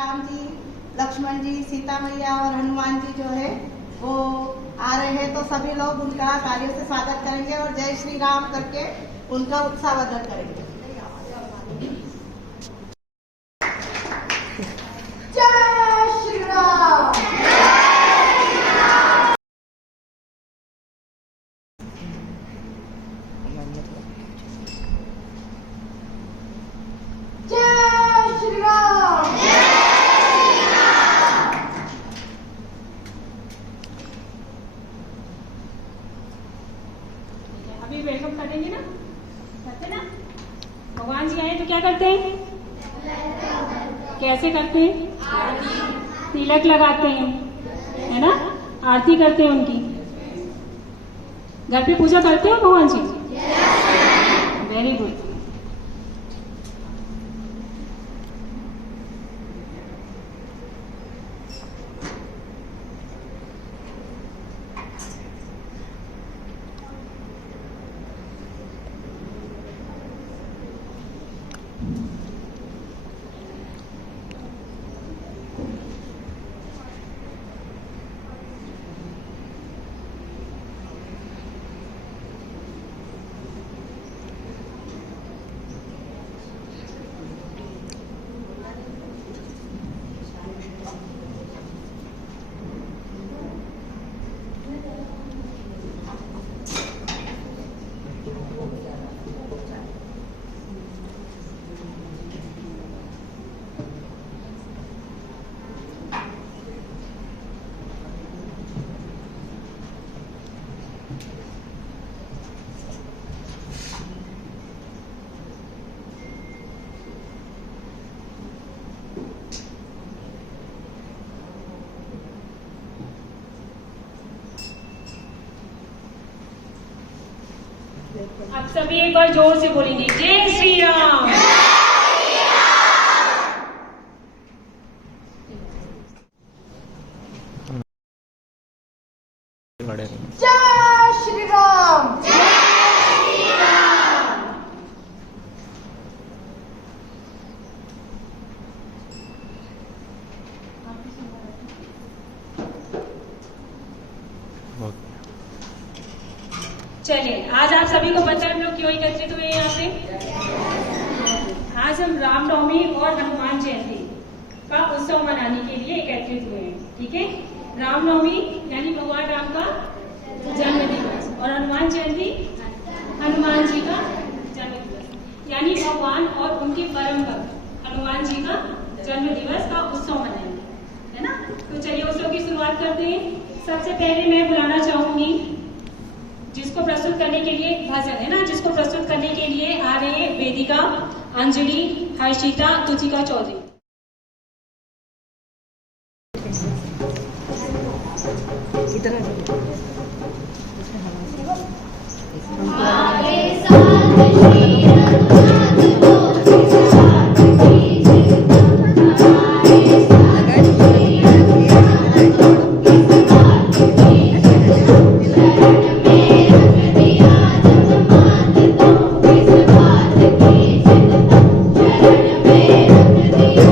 राम जी, लक्ष्मण जी, सीता मैया और हनुमान जी जो है वो आ रहे हैं, तो सभी लोग उनका तालियों से स्वागत करेंगे और जय श्री राम करके उनका उत्साहवर्धन करेंगे। जय श्री राम। जय श्री राम। अभी वेलकम करेंगे ना, करते ना। भगवान जी आए तो क्या करते हैं, कैसे करते हैं, तिलक लगाते हैं, है ना, आरती करते हैं उनकी। घर पे पूजा करते हो भगवान जी? Very good. अब सभी एक बार जोर से बोलेंगे, जय श्री राम। जय श्री राम। चलिए, आज आप सभी को पता है हम लोग क्यों एकत्रित हुए हैं यहाँ पे? आज हम रामनवमी और हनुमान जयंती का उत्सव मनाने के लिए एकत्रित हुए हैं। ठीक है, रामनवमी यानी भगवान राम का जन्म दिवस और हनुमान जयंती हनुमान जी का जन्म दिवस, यानी भगवान और उनके परम भक्त हनुमान जी का जन्म दिवस का उत्सव मनाएंगे, है ना। तो चलिए उत्सव की शुरुआत करते हैं। सबसे पहले मैं बुलाना चाहूंगी जिसको प्रस्तुत करने के लिए भजन, है ना, जिसको प्रस्तुत करने के लिए आ रहे हैं वेदिका, अंजलि, हर्षिता, तुचिका चौधरी। Thank you.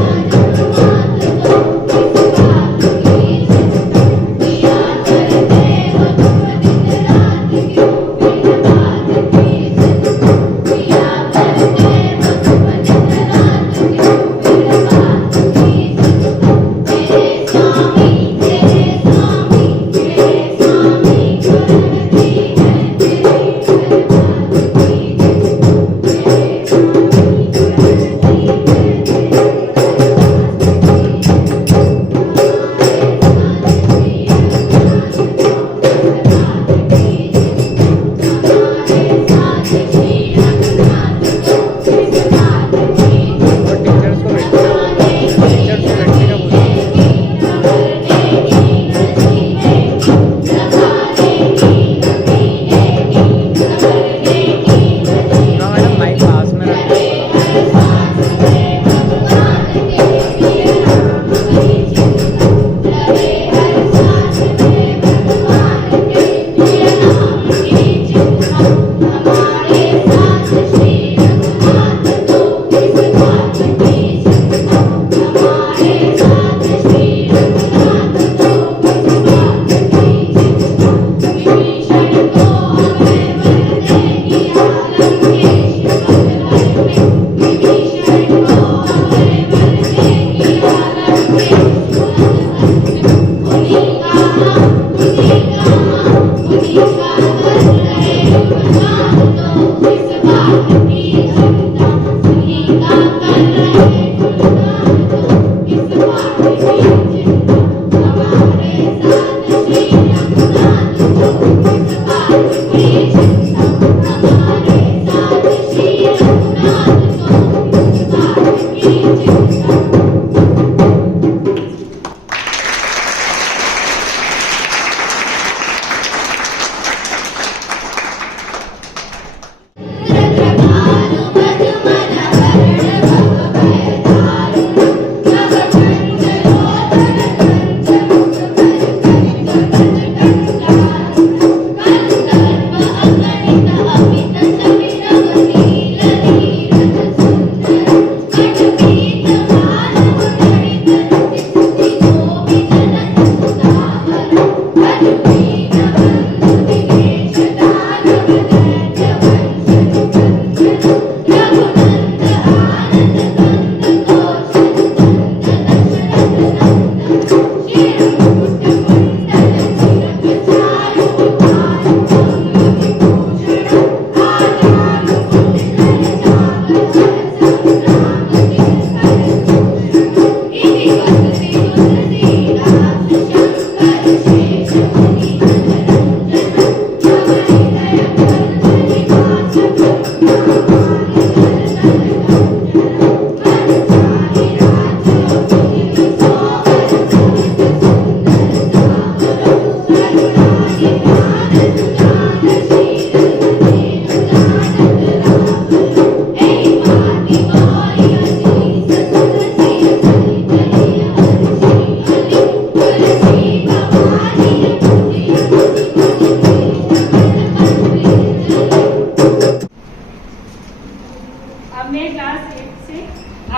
अब मैं क्लास 8 से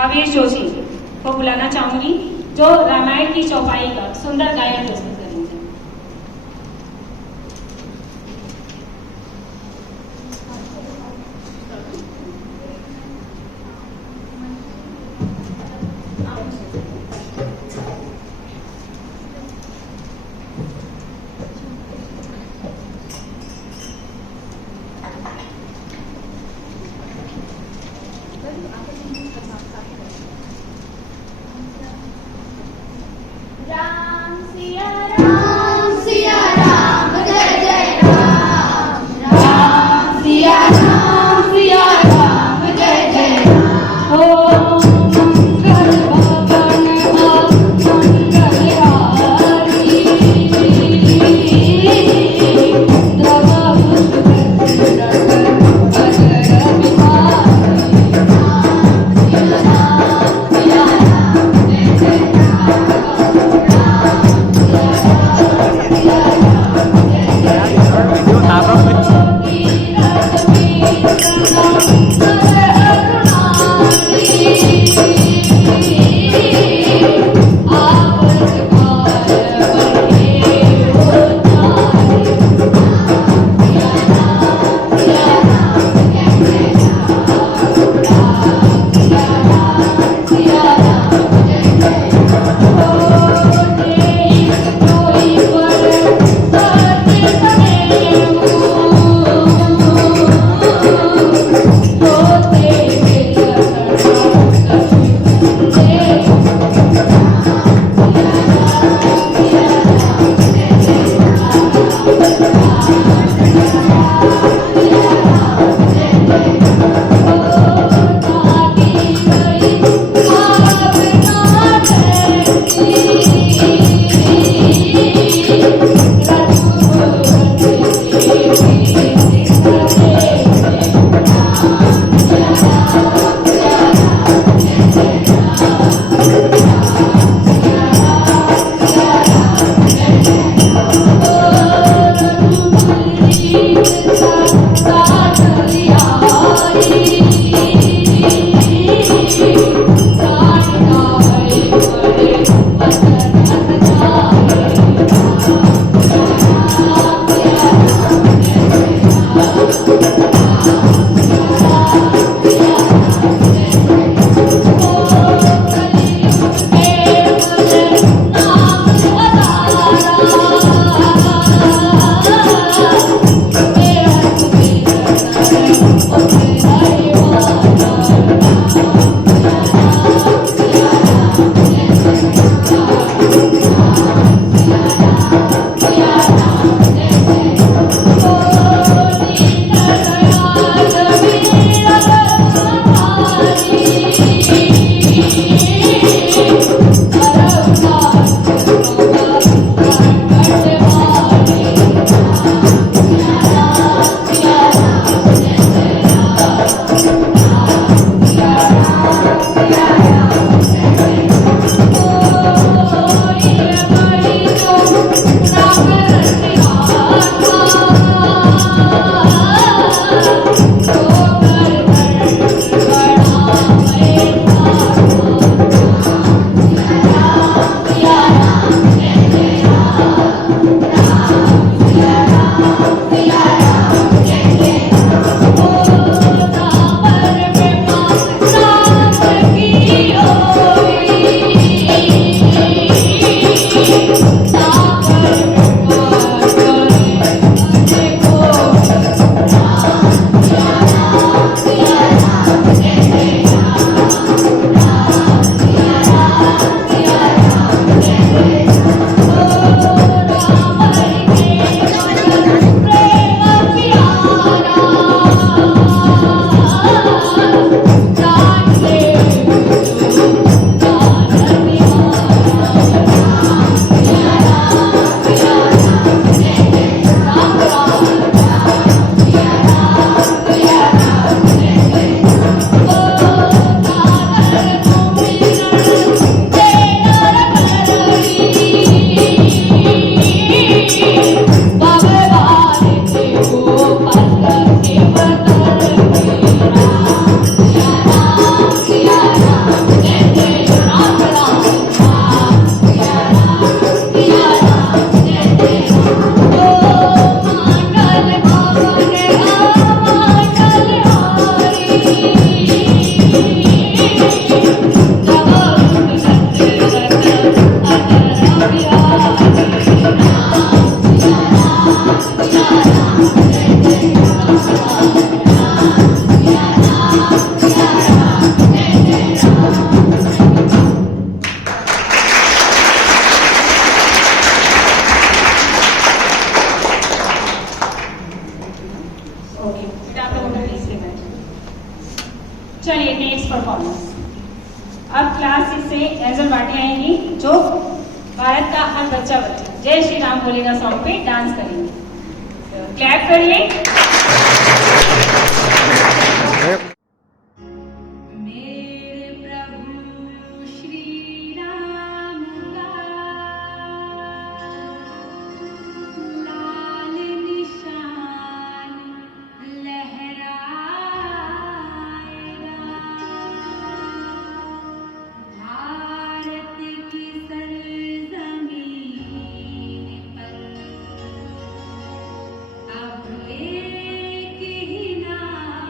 आवेश जोशी को बुलाना चाहूंगी, जो रामायण की चौपाई का सुंदर गायन प्रस्तुत करेंगे। राम सिया राम जय जय राम। राम सिया राम जय जय राम। ओ मंगल भवन मंगल हारी, द्रव दशरथ अजर बिहारी। राम सिया राम जय जय राम। चलिए नेक्स्ट परफॉर्मेंस। अब क्लास 6 से एंजल बाटी आएंगी जो भारत का हर बच्चा जय श्री राम बोलेगा सॉन्ग पे डांस करेंगे। क्लैप करिए। अब एक ही नाम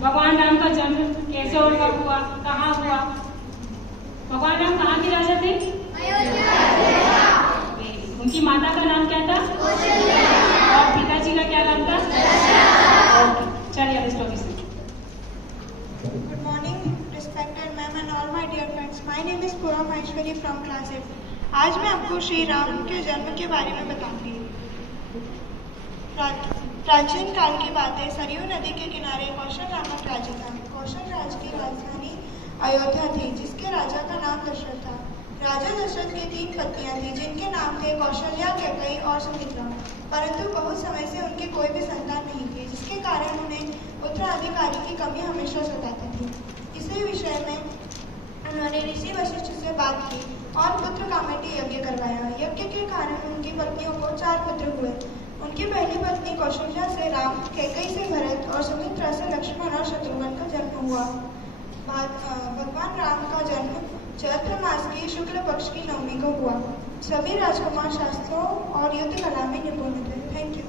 भगवान राम का जन्म कैसे और कब हुआ, कहाँ हुआ? भगवान राम कहाँ के राजा थे? उनकी माता का नाम क्या था? और पिताजी का क्या नाम था? चलिए अब स्टोरी से। Good morning, respected ma'am and all my dear friends. My name is Pura Maheshwari from class 8. आज मैं आपको श्री राम के जन्म के बारे में बताऊंगी। प्राचीन काल की बात है। सरयू नदी के किनारे कौशल नामक राज्य था। कौशल राज्य की राजधानी अयोध्या थी, जिसके राजा का नाम दशरथ था। राजा दशरथ की 3 पत्नियां थीं, जिनके नाम थे कौशल्या, कैकेयी और सुमित्रा। परंतु बहुत समय से उनकी कोई भी संतान नहीं थी, जिसके कारण उन्हें उत्तराधिकारी की कमी हमेशा सताती थी। इसी विषय में उन्होंने ऋषि वशिष्ठ से बात की और पुत्र कामेटी यज्ञ करवाया। यज्ञ के कारण उनकी पत्नियों को 4 पुत्र हुए। उनकी पहली पत्नी कौशल्या से राम, कैकेयी से भरत और सुमित्रा से लक्ष्मण और शत्रुघ्न का जन्म हुआ। भगवान राम का जन्म चैत्र मास की शुक्ल पक्ष की नवमी को हुआ। सभी राजकुमार शास्त्रों और युद्ध कला में निपुण थे। Thank you.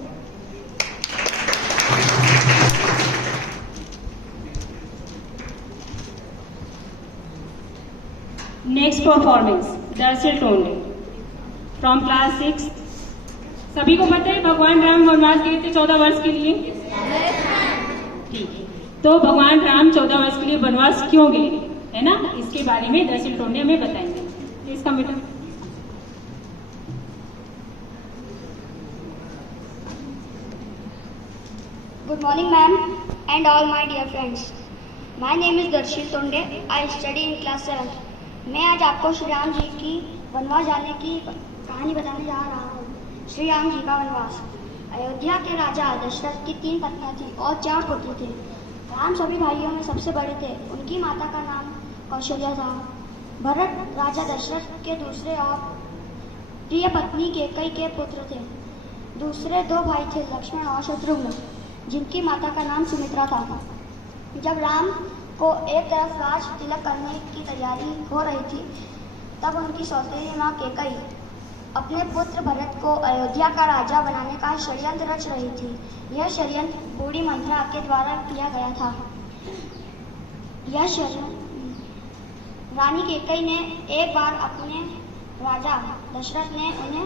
नेक्स्ट परफॉर्मेंस दरअसल टोंडे फ्रॉम क्लास 6। सभी को पता है भगवान राम वनवास गए थे 14 वर्ष के लिए? ठीक है, तो भगवान राम 14 वर्ष के लिए वनवास क्यों गए, है ना? इसके बारे में दरअसल टोंडे हमें बताएंगे। प्लीज कम बेटा। Good morning, ma'am, and all my dear friends. My name is Darshil Tonde. I study in class 7. मैं आज आपको श्री राम जी की वनवास जाने की कहानी बताने जा रहा हूँ। श्री राम जी का वनवास। अयोध्या के राजा दशरथ की 3 पत्नियां थी और 4 पुत्र थे। राम सभी भाइयों में सबसे बड़े थे। उनकी माता का नाम कौशल्या था। भरत राजा दशरथ के दूसरे और प्रिय पत्नी कैकेयी के पुत्र थे। दूसरे 2 भाई थे, लक्ष्मण और शत्रुघ्न, जिनकी माता का नाम सुमित्रा था। जब राम को एक तरफ राज तिलक करने की तैयारी हो रही थी, तब उनकी सौतेली माँ कैकेयी अपने पुत्र भरत को अयोध्या का राजा बनाने का षड्यंत्र रच रही थी। यह षड्यंत्र बूढ़ी मंथरा के द्वारा किया गया था। यह षड्यंत्र रानी कैकेयी ने एक बार अपने राजा दशरथ ने उन्हें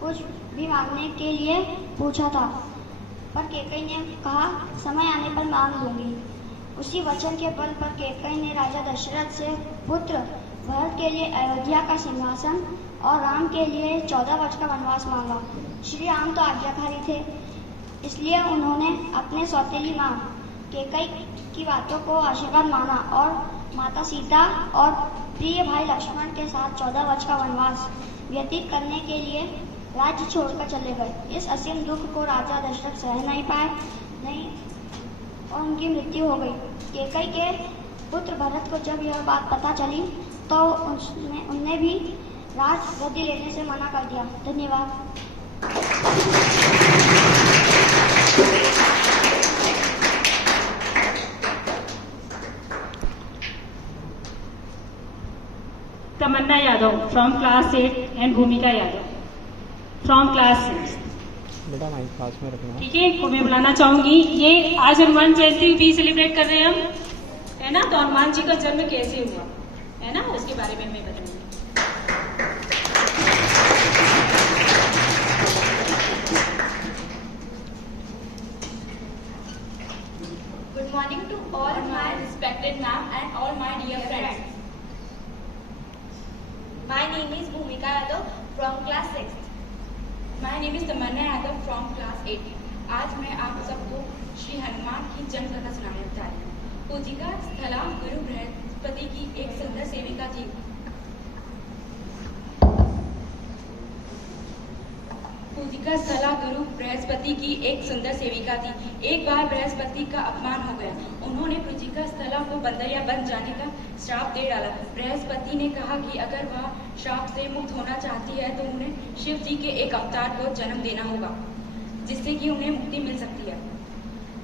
कुछ भी मांगने के लिए पूछा था, पर कैकेयी ने कहा समय आने पर मांग लूंगी। उसी वचन के बल पर कैकेयी ने राजा दशरथ से पुत्र भरत के लिए अयोध्या का सिंहासन और राम के लिए 14 वर्ष का वनवास मांगा। श्री राम तो आज्ञाकारी थे, इसलिए उन्होंने अपने सौतेली माँ कैकेयी की बातों को आशीर्वाद माना और माता सीता और प्रिय भाई लक्ष्मण के साथ 14 वर्ष का वनवास व्यतीत करने के लिए राज्य छोड़कर चले गए। इस असीम दुख को राजा दशरथ सह नहीं पाए और उनकी मृत्यु हो गई। कैकेयी के पुत्र भरत को जब यह बात पता चली तो उनने भी राज गद्दी लेने से मना कर दिया। धन्यवाद। Tamanna Yadav from class 8 and भूमिका यादव फ्रॉम क्लास 6। बेटा माइक पास में रखना। ठीक है, को मैं बुलाना चाहूंगी। ये आज हनुमान जयंती भी सेलिब्रेट कर रहे हैं हम, है ना? तो हनुमान जी का जन्म कैसे हुआ, है ना, उसके बारे में मैं बताऊंगी। Good morning to all my respected ma'am and all my dear friends. My name is Bhumika Yadav from class 6. My name is Tamanna Yadav from class 8. आज मैं आप सबको श्री हनुमान की जन्म कथा सुनाने जा रही हूँ। पूजिका स्थला गुरु बृहस्पति की एक सुंदर सेविका थी। पूजिका स्थला गुरु बृहस्पति की एक सुंदर सेविका थी। एक बार बृहस्पति का अपमान हो गया। उन्होंने पूजिका स्थला को बंदर या बन जाने का श्राप दे डाला। बृहस्पति ने कहा कि अगर वह श्राप से मुक्त होना चाहती है तो उन्हें शिव जी के एक अवतार को जन्म देना होगा, जिससे कि उन्हें मुक्ति मिल सकती है।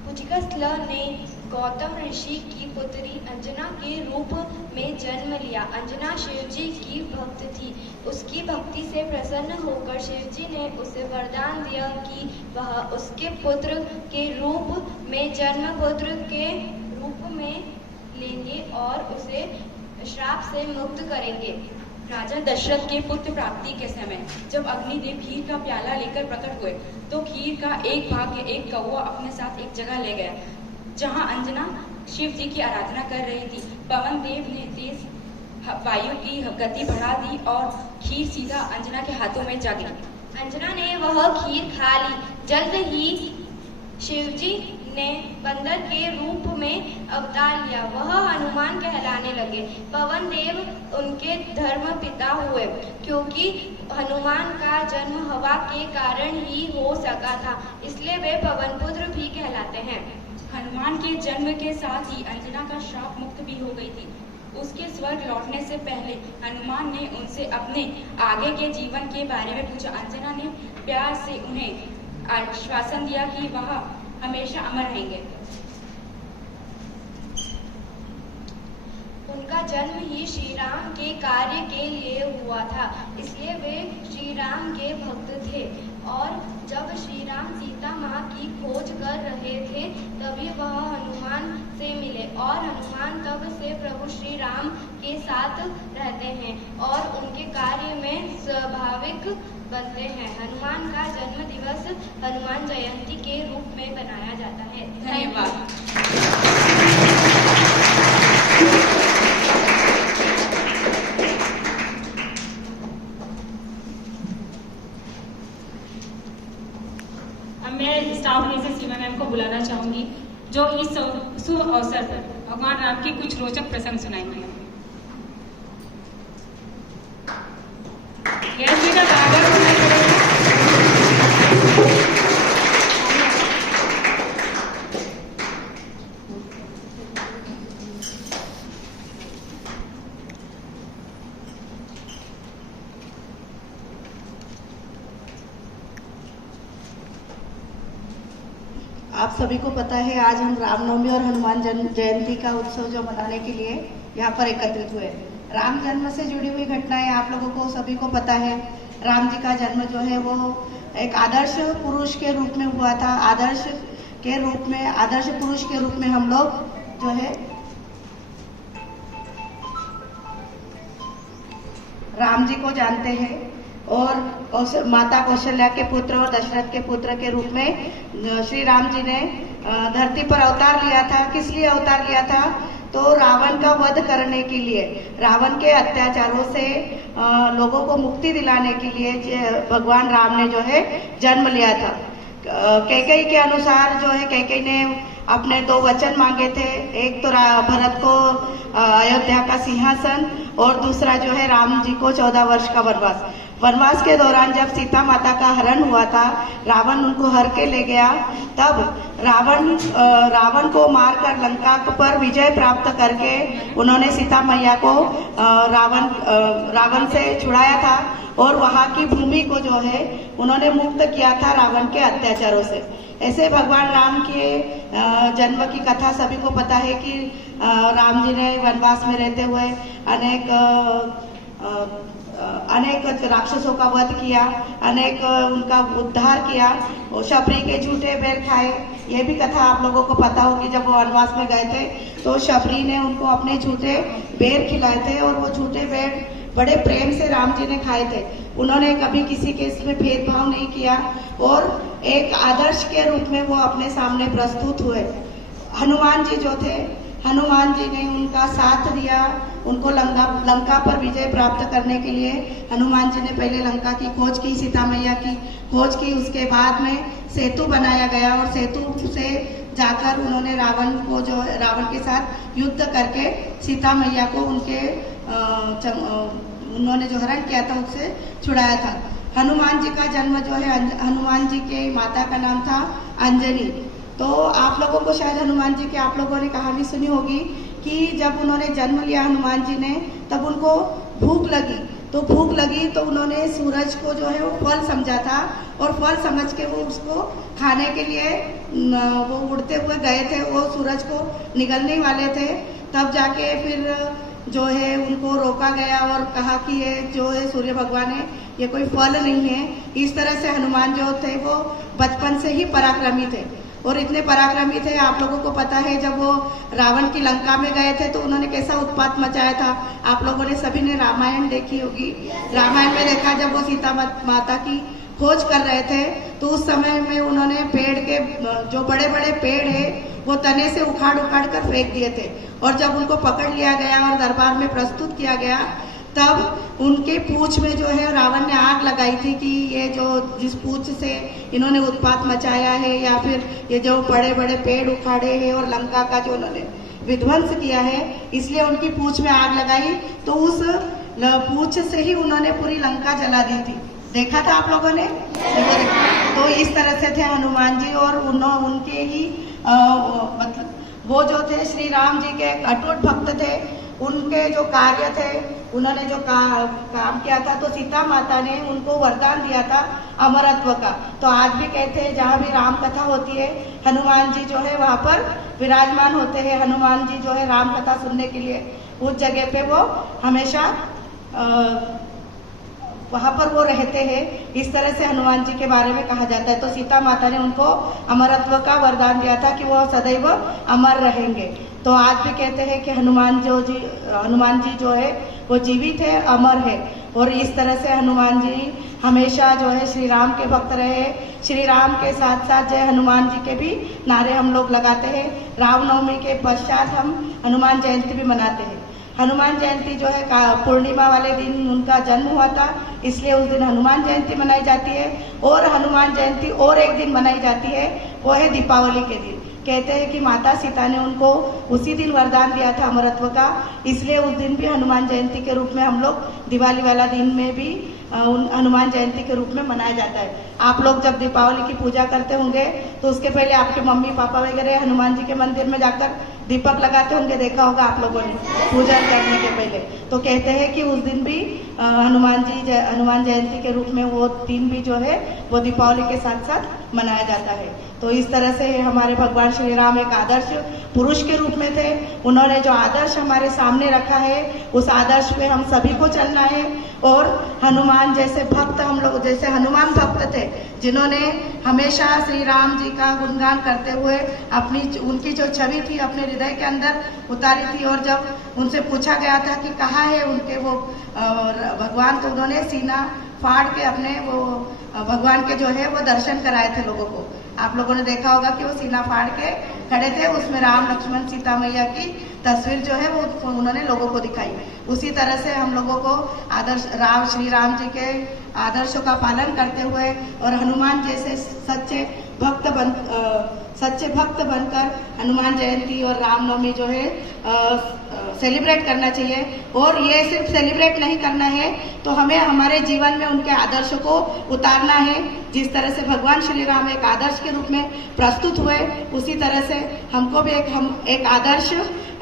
पूजिका स्थला ने गौतम ऋषि की पुत्री अंजना के रूप में जन्म लिया। अंजना शिव जी की भक्त थी। उसकी भक्ति से प्रसन्न होकर शिव जी ने उसे वरदान दिया कि वह उसके पुत्र के रूप में जन्म पुत्र के रूप में लेंगे और उसे श्राप से मुक्त करेंगे। राजा दशरथ के पुत्र प्राप्ति के समय जब अग्निदेव खीर का प्याला लेकर प्रकट हुए तो खीर का एक भाग एक कौवा अपने साथ एक जगह ले गया जहां अंजना शिव जी की आराधना कर रही थी। पवन देव ने तेज वायु की गति बढ़ा दी और खीर सीधा अंजना के हाथों में जा गिरी। अंजना ने वह खीर खा ली। जल्द ही शिवजी ने बंदर के रूप में अवतार लिया। वह हनुमान कहलाने लगे। पवन देव उनके धर्म पिता हुए, क्योंकि हनुमान का जन्म हवा के कारण ही हो सका था, इसलिए वे पवन पुत्र भी कहलाते हैं। हनुमान के जन्म के साथ ही अंजना का श्राप मुक्त भी हो गई थी। उसके स्वर्ग लौटने से पहले हनुमान ने उनसे अपने आगे के जीवन के बारे में पूछा। अंजना ने प्यार से उन्हें आश्वासन दिया कि वह हमेशा अमर रहेंगे। उनका जन्म ही श्री राम के कार्य के लिए हुआ था, इसलिए वे श्री राम के भक्त थे। और जब श्री राम सीता माँ की खोज कर रहे थे तभी वह हनुमान से मिले और हनुमान तब से प्रभु श्री राम के साथ रहते हैं और उनके कार्य में स्वाभाविक बनते हैं। हनुमान का जन्म दिवस हनुमान जयंती के रूप में बनाया जाता है। धन्यवाद। अब मैं स्टाफ में से सीमा मैम को बुलाना चाहूंगी जो इस शुभ अवसर पर भगवान राम के कुछ रोचक प्रसंग सुनाएंगे। गैस जी का बराबर होना चाहिए। आप सभी को पता है आज हम रामनवमी और हनुमान जयंती का उत्सव जो मनाने के लिए यहाँ पर एकत्रित हुए। राम जन्म से जुड़ी हुई घटनाएं आप लोगों को सभी को पता है। राम जी का जन्म जो है वो एक आदर्श पुरुष के रूप में हुआ था। आदर्श पुरुष के रूप में हम लोग जो है राम जी को जानते हैं और माता कौशल्या के पुत्र और दशरथ के पुत्र के रूप में श्री राम जी ने धरती पर अवतार लिया था। किस लिए अवतार लिया था? तो रावण का वध करने के लिए, रावण के अत्याचारों से लोगों को मुक्ति दिलाने के लिए भगवान राम ने जो है जन्म लिया था। कैकेयी के अनुसार जो है कैकेयी ने अपने 2 वचन मांगे थे। एक तो भरत को अयोध्या का सिंहासन और दूसरा जो है राम जी को 14 वर्ष का वनवास के दौरान जब सीता माता का हरण हुआ था, रावण उनको हर के ले गया। तब रावण को मारकर लंका पर विजय प्राप्त करके उन्होंने सीता मैया को रावण से छुड़ाया था और वहां की भूमि को जो है उन्होंने मुक्त किया था रावण के अत्याचारों से। ऐसे भगवान राम के जन्म की कथा सभी को पता है कि राम जी ने वनवास में रहते हुए अनेक राक्षसों का वध किया, अनेक उनका उद्धार किया, शबरी के झूठे बैल खाए। ये भी कथा आप लोगों को पता होगी। जब वो वनवास में गए थे तो शबरी ने उनको अपने झूठे बेर खिलाए थे और वो झूठे बेर बड़े प्रेम से राम जी ने खाए थे। उन्होंने कभी किसी के इसमें भेदभाव नहीं किया और एक आदर्श के रूप में वो अपने सामने प्रस्तुत हुए। हनुमान जी जो थे, हनुमान जी ने उनका साथ दिया। उनको लंका पर विजय प्राप्त करने के लिए हनुमान जी ने पहले लंका की खोज की, सीता मैया की खोज की। उसके बाद में सेतु बनाया गया और सेतु से जाकर उन्होंने रावण के साथ युद्ध करके सीता मैया को उन्होंने जो हरण किया था उससे छुड़ाया था। हनुमान जी का जन्म जो है हनुमान जी के माता का नाम था अंजनी। तो आप लोगों को शायद हनुमान जी की आप लोगों ने कहानी सुनी होगी कि जब उन्होंने जन्म लिया हनुमान जी ने, तब उनको भूख लगी। तो भूख लगी तो उन्होंने सूरज को जो है वो फल समझा था, और फल समझ के वो उसको खाने के लिए वो उड़ते हुए गए थे, वो सूरज को निगलने वाले थे। तब जाके फिर जो है उनको रोका गया और कहा कि ये जो है सूर्य भगवान है, ये कोई फल नहीं है। इस तरह से हनुमान जो थे वो बचपन से ही पराक्रमी थे, और इतने पराक्रमी थे, आप लोगों को पता है जब वो रावण की लंका में गए थे तो उन्होंने कैसा उत्पात मचाया था। आप लोगों ने सभी ने रामायण देखी होगी। रामायण में देखा जब वो सीता माता की खोज कर रहे थे तो उस समय में उन्होंने पेड़ के जो बड़े बड़े पेड़ है वो तने से उखाड़ उखाड़ कर फेंक दिए थे, और जब उनको पकड़ लिया गया और दरबार में प्रस्तुत किया गया तब उनके पूंछ में जो है रावण ने आग लगाई थी कि ये जो जिस पूंछ से इन्होंने उत्पात मचाया है, या फिर ये जो बड़े बड़े पेड़ उखाड़े हैं और लंका का जो उन्होंने विध्वंस किया है, इसलिए उनकी पूंछ में आग लगाई। तो उस पूंछ से ही उन्होंने पूरी लंका जला दी थी। देखा था आप लोगों ने? तो इस तरह से थे हनुमान जी, और उनके ही मतलब वो जो थे श्री राम जी के अटूट भक्त थे। उनके जो कार्य थे, उन्होंने जो काम किया था, तो सीता माता ने उनको वरदान दिया था अमरत्व का। तो आज भी कहते हैं जहाँ भी राम कथा होती है, हनुमान जी जो है वहाँ पर विराजमान होते हैं। हनुमान जी जो है राम कथा सुनने के लिए उस जगह पे वो हमेशा वहाँ पर वो रहते हैं। इस तरह से हनुमान जी के बारे में कहा जाता है। तो सीता माता ने उनको अमरत्व का वरदान दिया था कि वो सदैव अमर रहेंगे। तो आज भी कहते हैं कि हनुमान जी जो है वो जीवित है, अमर है। और इस तरह से हनुमान जी हमेशा जो है श्री राम के भक्त रहे। श्री राम के साथ साथ जय हनुमान जी के भी नारे हम लोग लगाते हैं। रामनवमी के पश्चात हम हनुमान जयंती भी मनाते हैं। हनुमान जयंती जो है पूर्णिमा वाले दिन उनका जन्म हुआ था, इसलिए उस दिन हनुमान जयंती मनाई जाती है। और हनुमान जयंती और एक दिन मनाई जाती है, वो है दीपावली के दिन। कहते हैं कि माता सीता ने उनको उसी दिन वरदान दिया था अमरत्व का, इसलिए उस दिन भी हनुमान जयंती के रूप में हम लोग दिवाली वाला दिन में भी हनुमान जयंती के रूप में मनाया जाता है। आप लोग जब दीपावली की पूजा करते होंगे तो उसके पहले आपके मम्मी पापा वगैरह हनुमान जी के मंदिर में जाकर दीपक लगाते होंगे, देखा होगा आप लोगों ने पूजा करने के पहले। तो कहते हैं कि उस दिन भी हनुमान जयंती के रूप में वो दिन भी जो है वो दीपावली के साथ साथ मनाया जाता है। तो इस तरह से हमारे भगवान श्री राम एक आदर्श पुरुष के रूप में थे। उन्होंने जो आदर्श हमारे सामने रखा है, उस आदर्श पे हम सभी को चलना है। और हनुमान जैसे भक्त, हम लोग जैसे हनुमान भक्त थे जिन्होंने हमेशा श्री राम जी का गुणगान करते हुए उनकी जो छवि थी अपने हृदय के अंदर उतारी थी। और जब उनसे पूछा गया था कि कहाँ है उनके वो भगवान, तो उन्होंने सीना फाड़ के अपने वो भगवान के जो है वो दर्शन कराए थे लोगों को। आप लोगों ने देखा होगा कि वो सीना फाड़ के खड़े थे, उसमें राम लक्ष्मण सीता मैया की तस्वीर जो है वो उन्होंने लोगों को दिखाई। उसी तरह से हम लोगों को आदर्श श्री राम जी के आदर्शों का पालन करते हुए और हनुमान जैसे सच्चे भक्त बनकर हनुमान जयंती और रामनवमी जो है सेलिब्रेट करना चाहिए। और ये सिर्फ सेलिब्रेट नहीं करना है, तो हमें हमारे जीवन में उनके आदर्शों को उतारना है। जिस तरह से भगवान श्री राम एक आदर्श के रूप में प्रस्तुत हुए, उसी तरह से हमको भी एक आदर्श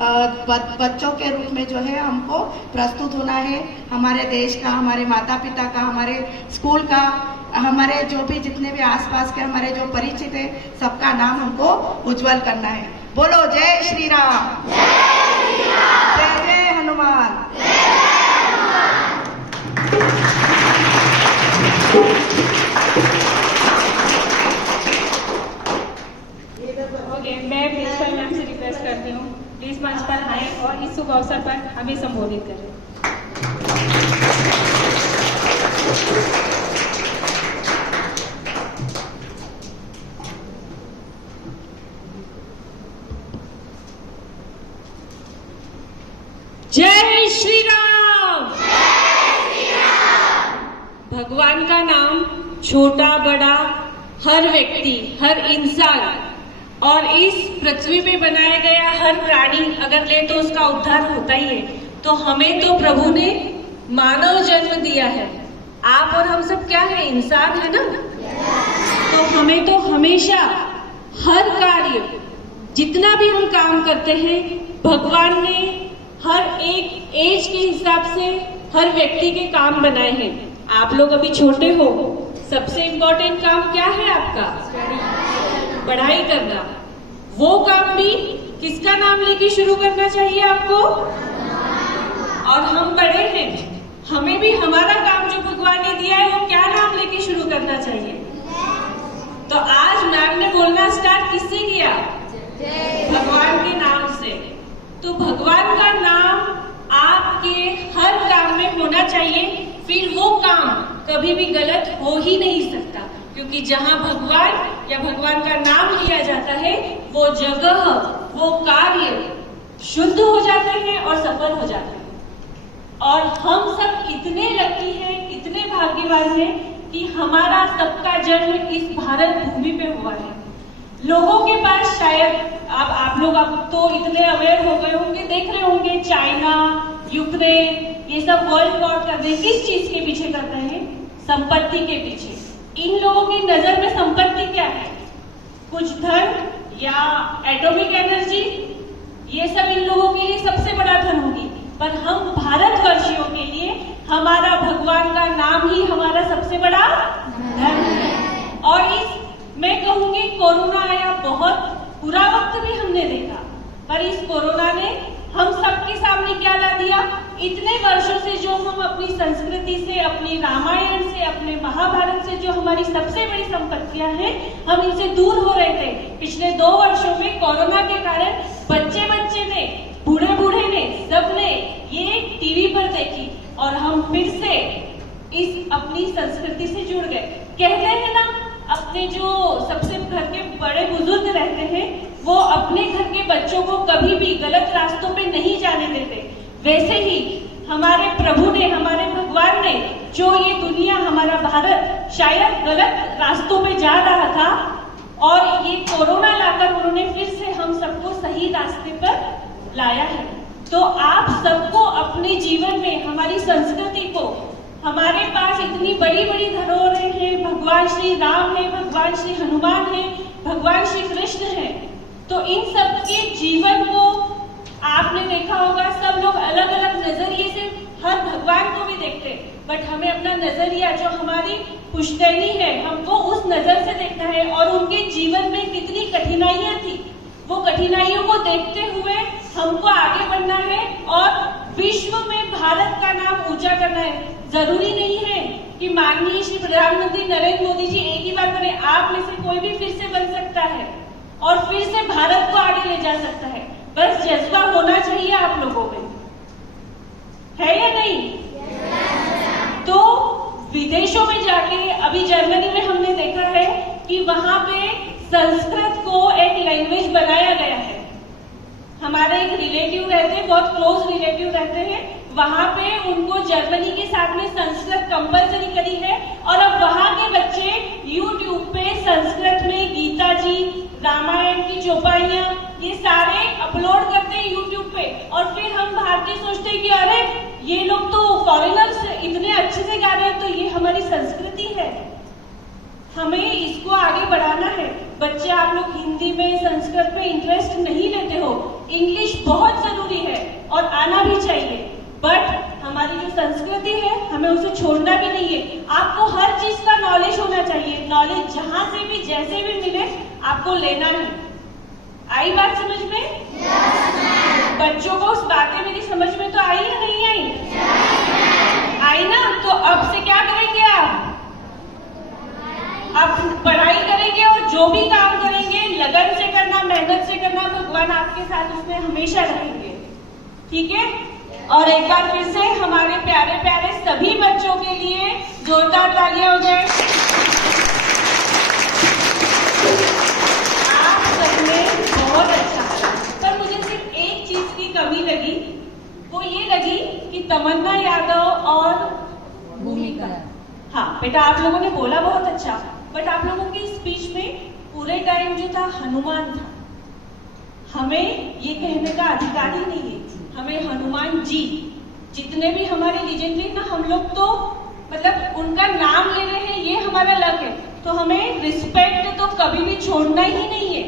बच्चों के रूप में जो है हमको प्रस्तुत होना है। हमारे देश का, हमारे माता पिता का, हमारे स्कूल का, हमारे जो भी जितने भी आसपास के हमारे जो परिचित है, सबका नाम हमको उज्जवल करना है। बोलो जय श्री राम, जय जय हनुमान। ओके, मैं प्रिंसिपल मैम से रिक्वेस्ट करती हूँ प्लीज मंच पर आए और इस शुभ अवसर पर हमें संबोधित करें। जय श्री राम। भगवान का नाम छोटा बड़ा हर व्यक्ति, हर इंसान और इस पृथ्वी पे बनाया गया हर प्राणी अगर ले तो उसका उद्धार होता ही है। तो हमें तो प्रभु ने मानव जन्म दिया है, आप और हम सब क्या है, इंसान है ना। तो हमें तो हमेशा हर कार्य, जितना भी हम काम करते हैं, भगवान ने हर एक एज के हिसाब से हर व्यक्ति के काम बनाए हैं। आप लोग अभी छोटे हो, सबसे इम्पोर्टेंट काम क्या है आपका? पढ़ाई करना। वो काम भी किसका नाम लेके शुरू करना चाहिए आपको? और हम बड़े हैं, हमें भी हमारा काम जो भगवान ने दिया है वो क्या नाम लेके शुरू करना चाहिए? तो आज मैम ने बोलना स्टार्ट किससे किया? भगवान के नाम से। तो भगवान का नाम आपके हर काम में होना चाहिए, फिर वो काम कभी भी गलत हो ही नहीं सकता, क्योंकि जहां भगवान या भगवान का नाम लिया जाता है वो जगह, वो कार्य शुद्ध हो जाते हैं और सफल हो जाते हैं। और हम सब इतने लकी हैं, इतने भाग्यवान हैं कि हमारा सबका जन्म इस भारत भूमि पे हुआ है। लोगों के पास शायद आप लोग अब तो इतने अवेयर हो गए होंगे, देख रहे होंगे चाइना, यूक्रेन, ये सब वर्ल्ड वॉर कर रहे हैं। किस चीज के पीछे कर रहे हैं? संपत्ति के पीछे। इन लोगों की नजर में संपत्ति क्या है? कुछ धन या एटॉमिक एनर्जी, ये सब इन लोगों के लिए सबसे बड़ा धन होगी। पर हम भारतवर्षियों के लिए हमारा भगवान का नाम ही हमारा सबसे बड़ा धन है। और मैं कहूंगी कोरोना आया, बहुत बुरा वक्त भी हमने देखा, पर इस कोरोना ने हम सबके सामने क्या ला दिया? इतने वर्षों से जो हम अपनी संस्कृति से, अपनी रामायण से, अपने महाभारत से जो हमारी सबसे बड़ी संपत्तियां हैं, हम इनसे दूर हो रहे थे। पिछले 2 वर्षों में कोरोना के कारण बच्चे ने, बूढ़े ने, सबने ये टीवी पर देखी और हम फिर से इस अपनी संस्कृति से जुड़ गए। कहते हैं ना, अपने जो सबसे घर के बड़े बुजुर्ग रहते हैं वो अपने घर के बच्चों को कभी भी गलत रास्तों पे नहीं जाने देते। वैसे ही हमारे प्रभु ने, हमारे भगवान ने, जो ये दुनिया, हमारा भारत शायद गलत रास्तों पे जा रहा था, और ये कोरोना लाकर उन्होंने फिर से हम सबको सही रास्ते पर लाया है। तो आप सबको अपने जीवन में हमारी संस्कृति को, हमारे पास इतनी बड़ी बड़ी धरोहरें हैं, भगवान श्री राम है, भगवान श्री हनुमान है, भगवान श्री कृष्ण है, तो इन सब के जीवन को आपने देखा होगा, सब लोग अलग अलग नजरिए से हर भगवान को भी देखते, बट हमें अपना नजरिया, जो हमारी पुश्तैनी है, हमको उस नजर से देखना है। और उनके जीवन में कितनी कठिनाइयां थी, वो कठिनाइयों को देखते हुए हमको आगे बढ़ना है और विश्व में भारत का नाम ऊंचा करना है। जरूरी नहीं है कि माननीय श्री प्रधानमंत्री नरेंद्र मोदी जी एक ही बार करें, आप में से कोई भी फिर से बन सकता है और फिर से भारत को आगे ले जा सकता है। बस जज्बा होना चाहिए आप लोगों में, है या नहीं? तो विदेशों में जाके, अभी जर्मनी में हमने देखा है कि वहां पे संस्कृत को एक लैंग्वेज बनाया गया है। हमारे एक रिलेटिव रहते हैं, बहुत क्लोज रिलेटिव रहते हैं, वहां पे उनको जर्मनी के साथ में संस्कृत कंपलसरी करी है और अब वहां के बच्चे यूट्यूब पे संस्कृत में गीता जी, रामायण की चौपाइयां, ये सारे अपलोड करते हैं यूट्यूब पे। और फिर हम भारतीय सोचते हैं कि अरे ये लोग तो फॉरेनर्स इतने अच्छे से गा रहे हैं, तो ये हमारी संस्कृति है, हमें इसको आगे बढ़ाना है। बच्चे, आप लोग हिंदी में, संस्कृत में इंटरेस्ट नहीं लेते हो, इंग्लिश बहुत जरूरी है और आना भी चाहिए, बट हमारी जो संस्कृति है हमें उसे छोड़ना भी नहीं है। आपको हर चीज का नॉलेज होना चाहिए, नॉलेज जहां से भी जैसे भी मिले आपको लेना है। आई बात समझ में? yes, बच्चों को उस बातें मेरी समझ में तो आई या नहीं आई? yes, आई ना? तो अब से क्या करेंगे आप? आप पढ़ाई करेंगे और जो भी काम करेंगे लगन से करना, मेहनत से करना, भगवान आपके साथ उसमें हमेशा रहेंगे, ठीक है? और एक बार फिर से हमारे प्यारे प्यारे सभी बच्चों के लिए जोरदार तालियां हो जाए। आप सबने बहुत अच्छा करा, पर मुझे सिर्फ एक चीज की कमी लगी, वो ये लगी कि तमन्ना यादव और भूमिका, हाँ बेटा आप लोगों ने बोला बहुत अच्छा, बट आप लोगों की स्पीच में पूरे टाइम जो था हनुमान था। हमें ये कहने का अधिकार ही नहीं है, हमें हनुमान जी, जितने भी हमारे लीजेंडरी ना, हम लोग तो मतलब उनका नाम ले रहे हैं, ये हमारा लक है। तो हमें रिस्पेक्ट तो कभी भी छोड़ना ही नहीं है।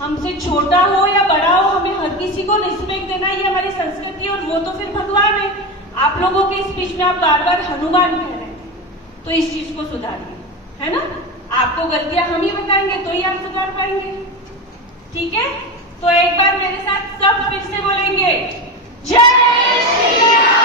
हमसे छोटा हो या बड़ा हो, हमें हर किसी को रिस्पेक्ट देना, ये हमारी संस्कृति है। और वो तो फिर भगवान है। आप लोगों के स्पीच में आप बार बार हनुमान कह रहे हैं, तो इस चीज को सुधारिए, है ना। आपको गलतियां हम ही बताएंगे तो ही आप सुधार पाएंगे, ठीक है। तो एक बार मेरे साथ सब फिर से बोलेंगे, जय श्री राम।